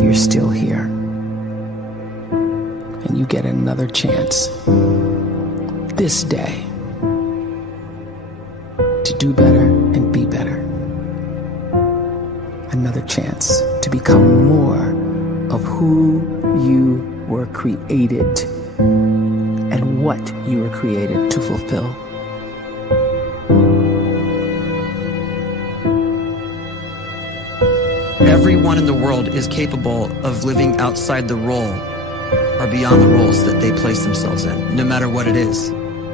you're still here. And you get another chance this day to do better and be better. Another chance to become more of who you were created and what you were created to fulfill. Everyone in the world is capable of living outside the role or beyond the roles that they place themselves in, no matter what it is.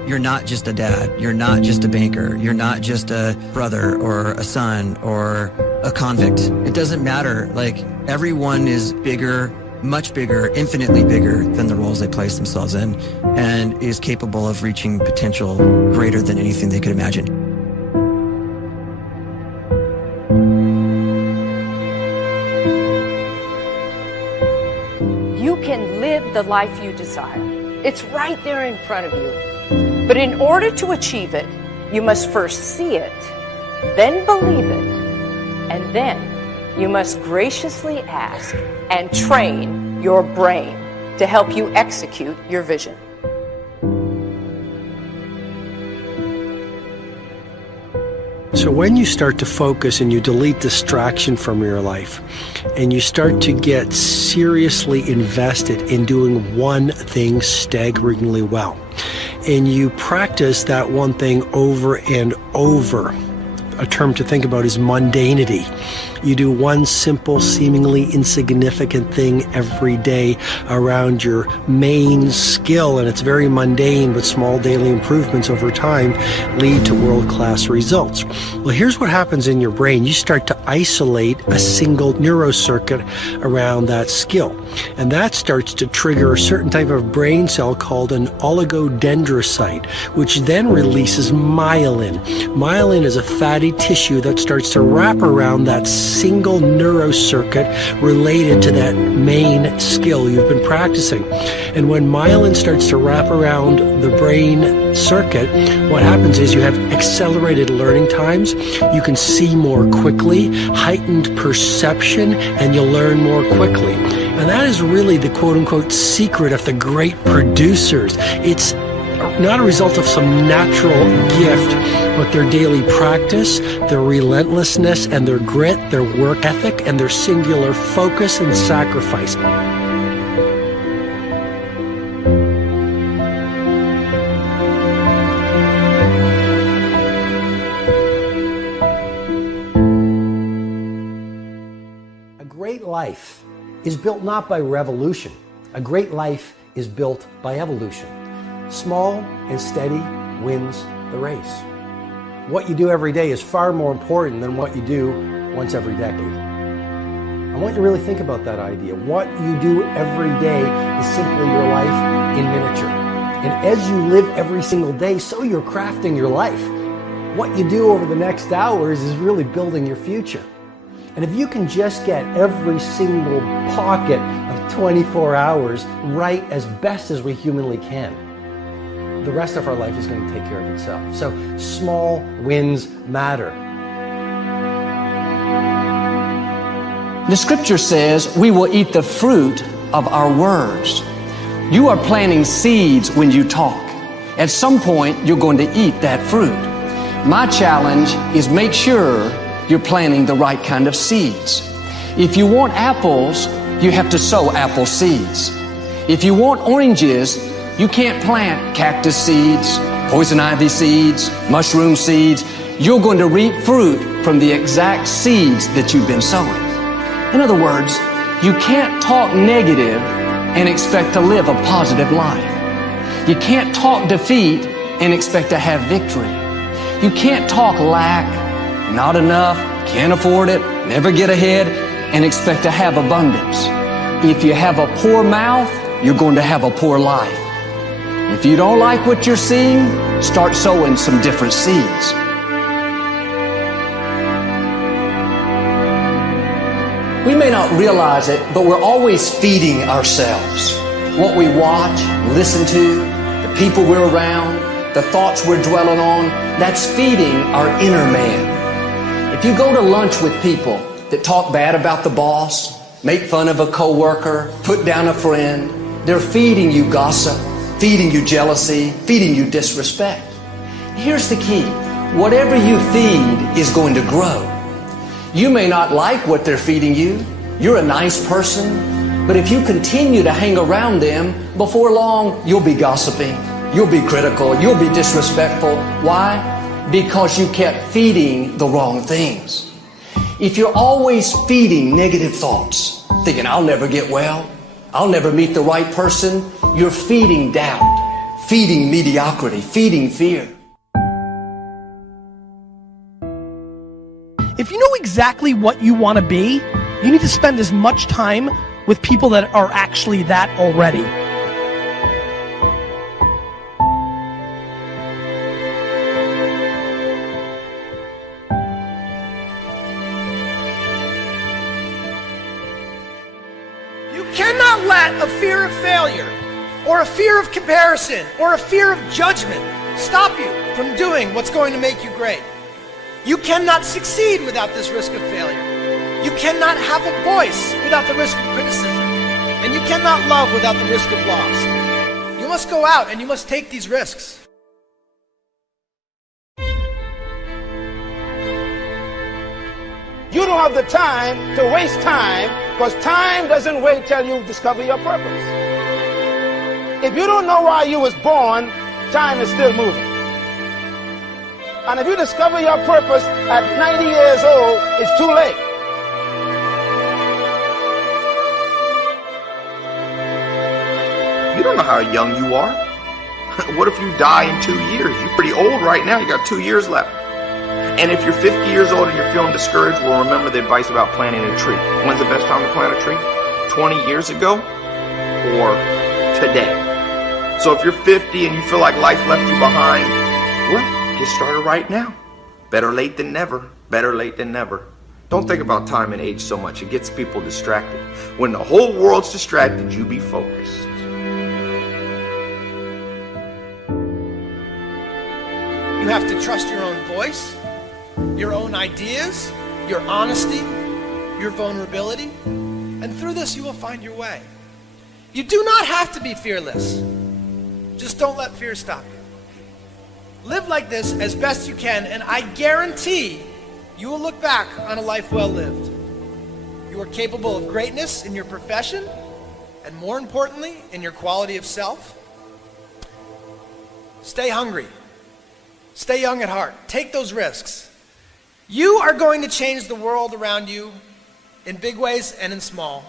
You're not just a dad, you're not just a banker, you're not just a brother or a son or a convict. It doesn't matter. Like, everyone is bigger, much bigger, infinitely bigger than the roles they place themselves in, and is capable of reaching potential greater than anything they could imagine. You can live the life you desire. It's right there in front of you. But in order to achieve it, you must first see it, then believe it, and then you must graciously ask and train your brain to help you execute your vision. So when you start to focus and you delete distraction from your life, and you start to get seriously invested in doing one thing staggeringly well, and you practice that one thing over and over, a term to think about is mundanity. You do one simple, seemingly insignificant thing every day around your main skill, and it's very mundane, but small daily improvements over time lead to world-class results. Well, here's what happens in your brain. You start to isolate a single neurocircuit around that skill, and that starts to trigger a certain type of brain cell called an oligodendrocyte, which then releases myelin. Myelin is a fatty tissue that starts to wrap around that single neurocircuit related to that main skill you've been practicing. And when myelin starts to wrap around the brain circuit, what happens is you have accelerated learning times, you can see more quickly, heightened perception, and you'll learn more quickly. And that is really the quote-unquote secret of the great producers. It's not a result of some natural gift, but their daily practice, their relentlessness and their grit, their work ethic, and their singular focus and sacrifice. A great life is built not by revolution. A great life is built by evolution. Small and steady wins the race. What you do every day is far more important than what you do once every decade. I want you to really think about that idea. What you do every day is simply your life in miniature. And as you live every single day, so you're crafting your life. What you do over the next hours is really building your future. And if you can just get every single pocket of 24 hours right as best as we humanly can, the rest of our life is going to take care of itself. So small wins matter. The scripture says we will eat the fruit of our words. You are planting seeds when you talk. At some point, you're going to eat that fruit. My challenge is make sure you're planting the right kind of seeds. If you want apples, you have to sow apple seeds. If you want oranges, you can't plant cactus seeds, poison ivy seeds, mushroom seeds. You're going to reap fruit from the exact seeds that you've been sowing. In other words, you can't talk negative and expect to live a positive life. You can't talk defeat and expect to have victory. You can't talk lack, not enough, can't afford it, never get ahead, and expect to have abundance. If you have a poor mouth, you're going to have a poor life. If you don't like what you're seeing, start sowing some different seeds. We may not realize it, but we're always feeding ourselves. What we watch, listen to, the people we're around, the thoughts we're dwelling on, that's feeding our inner man. If you go to lunch with people that talk bad about the boss, make fun of a coworker, put down a friend. They're feeding you gossip, feeding you jealousy, feeding you disrespect. Here's the key. Whatever you feed is going to grow. You may not like what they're feeding you. You're a nice person. But if you continue to hang around them, before long, you'll be gossiping. You'll be critical. You'll be disrespectful. Why? Because you kept feeding the wrong things. If you're always feeding negative thoughts, thinking, I'll never get well, I'll never meet the right person, you're feeding doubt, feeding mediocrity, feeding fear. If you know exactly what you want to be, you need to spend as much time with people that are actually that already. You cannot let a fear of failure, or a fear of comparison, or a fear of judgment stop you from doing what's going to make you great. You cannot succeed without this risk of failure. You cannot have a voice without the risk of criticism. And you cannot love without the risk of loss. You must go out and you must take these risks. You don't have the time to waste time, because time doesn't wait till you discover your purpose. If you don't know why you was born, time is still moving. And if you discover your purpose at 90 years old, it's too late. You don't know how young you are. What if you die in 2 years? You're pretty old right now. You got 2 years left. And if you're 50 years old and you're feeling discouraged, well, remember the advice about planting a tree. When's the best time to plant a tree? 20 years ago or today? So if you're 50 and you feel like life left you behind, well, get started right now. Better late than never. Better late than never. Don't think about time and age so much. It gets people distracted. When the whole world's distracted, you be focused. You have to trust your own voice, your own ideas, your honesty, your vulnerability, and through this you will find your way. You do not have to be fearless. Just don't let fear stop you. Live like this as best you can, and I guarantee you will look back on a life well lived. You are capable of greatness in your profession, and more importantly, in your quality of self. Stay hungry. Stay young at heart. Take those risks. You are going to change the world around you in big ways and in small.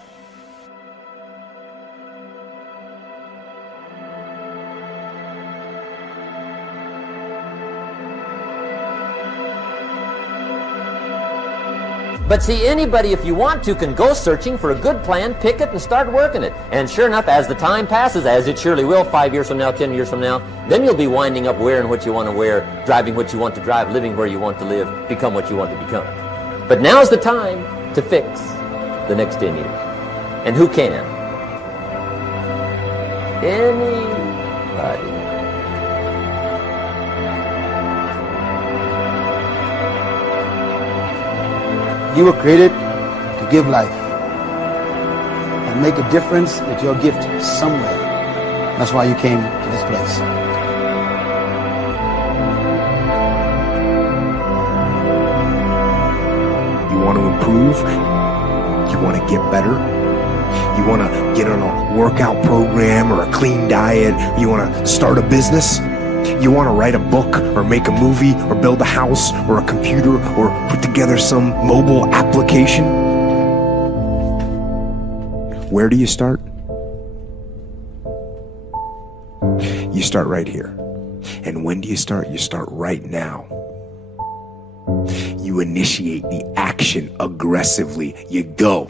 But see, anybody, if you want to, can go searching for a good plan, pick it, and start working it. And sure enough, as the time passes, as it surely will 5 years from now, 10 years from now, then you'll be winding up wearing what you want to wear, driving what you want to drive, living where you want to live, become what you want to become. But now's the time to fix the next 10 years. And who can? Anybody. You were created to give life and make a difference with your gift somewhere. That's why you came to this place. You want to improve? You want to get better? You want to get on a workout program or a clean diet? You want to start a business? You want to write a book or make a movie or build a house or a computer or put together some mobile application? Where do you start? You start right here. And when do you start? You start right now. You initiate the action aggressively. You go.